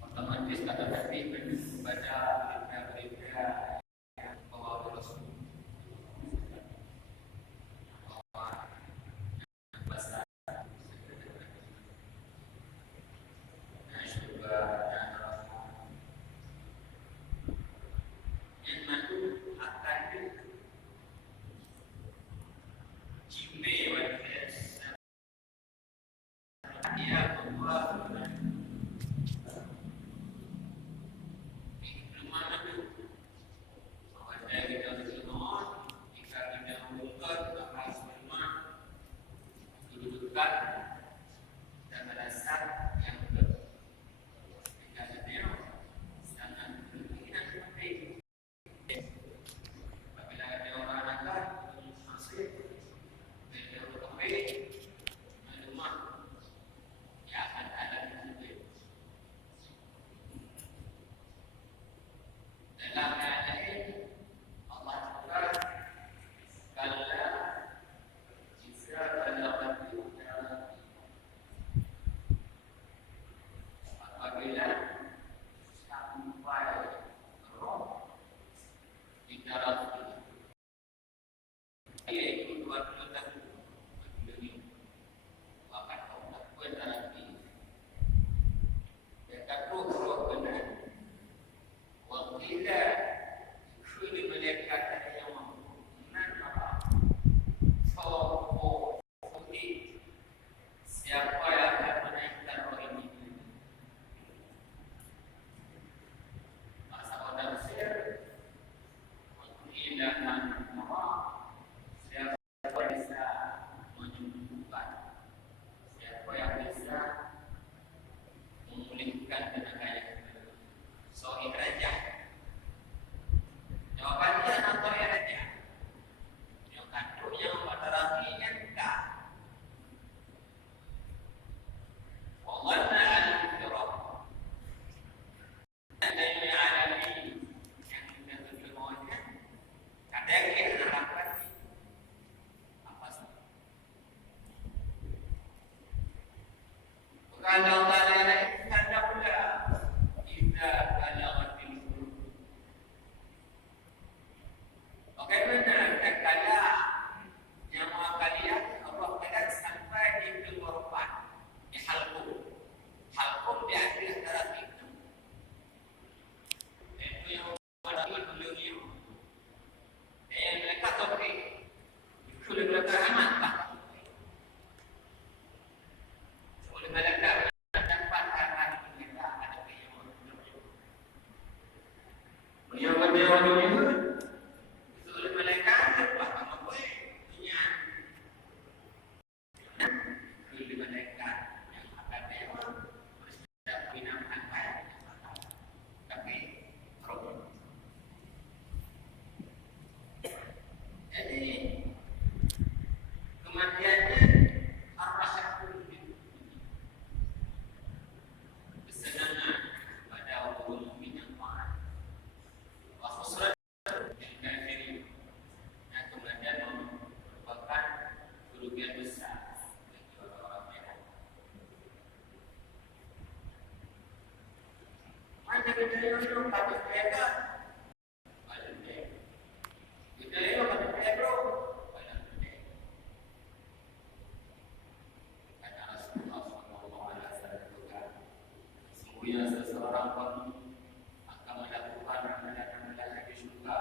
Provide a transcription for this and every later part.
otomatis kata tadi baca berita-berita bahwa Rasul bahasa juga yang maju akan cime wajas dia membuat kalau kalian tanda pula kita kalian bagaimana kala nyawa kalian Allah kadang sampai di tenggorokan di halqum di akhir antara itu yang pada beliau yang mereka topik itu lebih aman pak oleh mereka dapat arah mereka ada yang berjauh oleh mereka dapat membuat punya oleh mereka yang akan dewa bersedap binatang baik tapi problem jadi kematiannya ar-rasyakul kesenangan pada orang mukmin yang taat wa khusran kafirin yang kemudian merupakan kerugian besar bagi orang-orang merah. Mana kita yang patut jaga? Patut jaga. Kita yang patut jaga bro. Patut jaga. Kata Rasulullah SAW, sesungguhnya seseorang pun akan melakukan amalan-amalan di syurga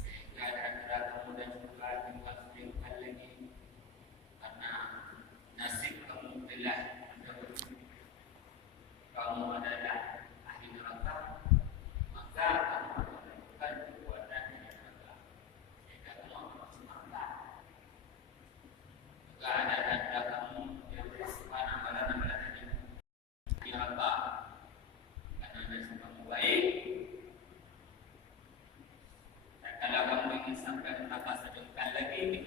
sehingga antara kamu dan syurga tinggal sedikit lagi karena nasib kamu telah mendahului. Kamu adalah ahli neraka, maka kamu akan melakukan perbuatan di neraka sehingga kamu akan masuk neraka. Maka ada tanda kamu yang melakukan amalan-amalan di neraka karena nasib kamu baik. Dan kalau kamu ingin sampai neraka sedekah lagi,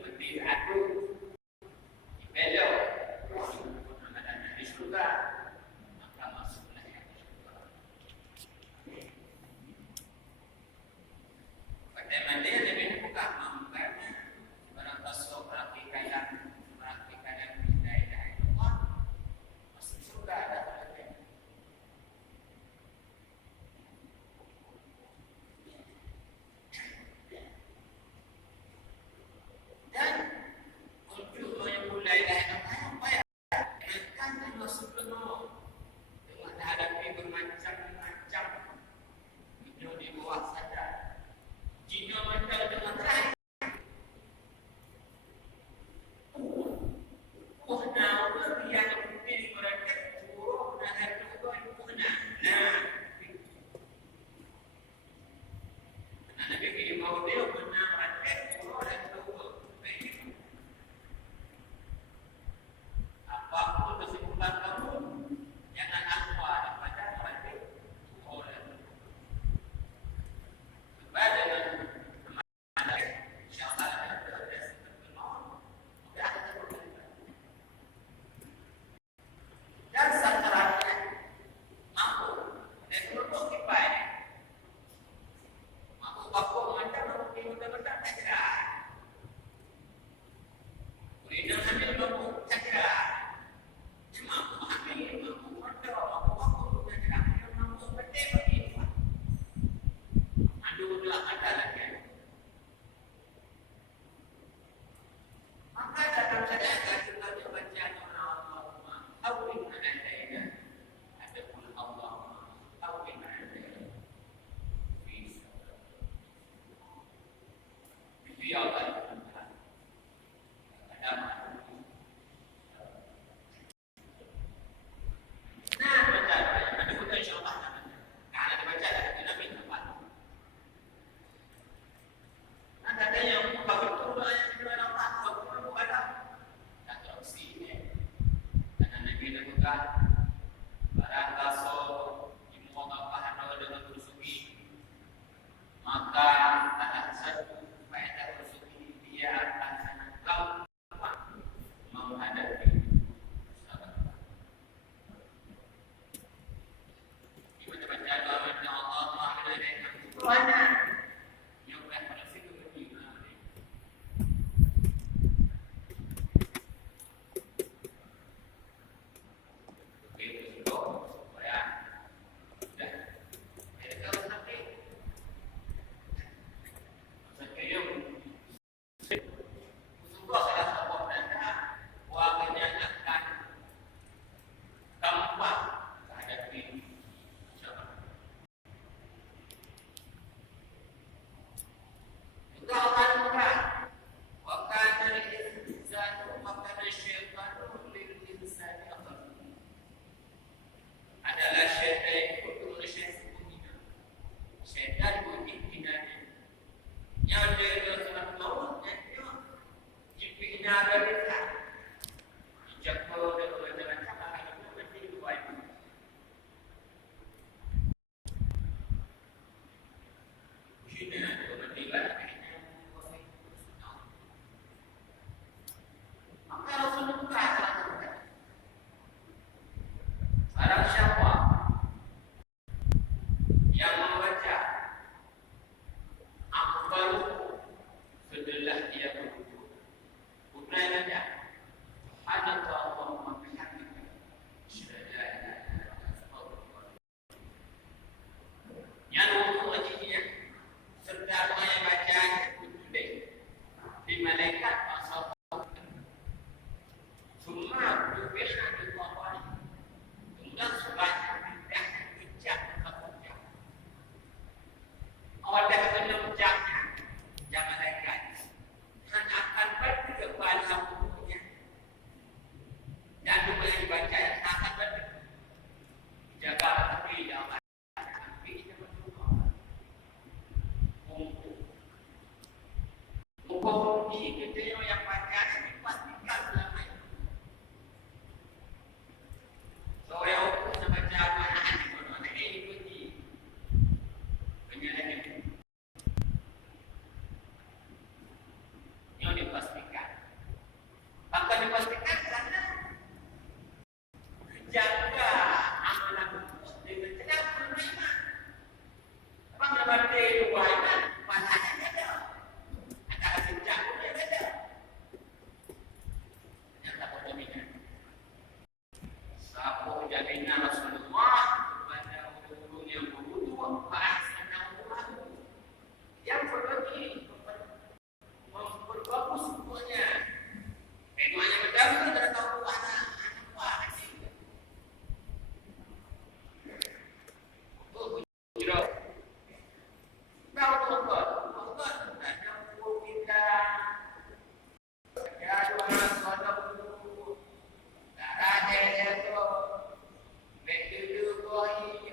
ka.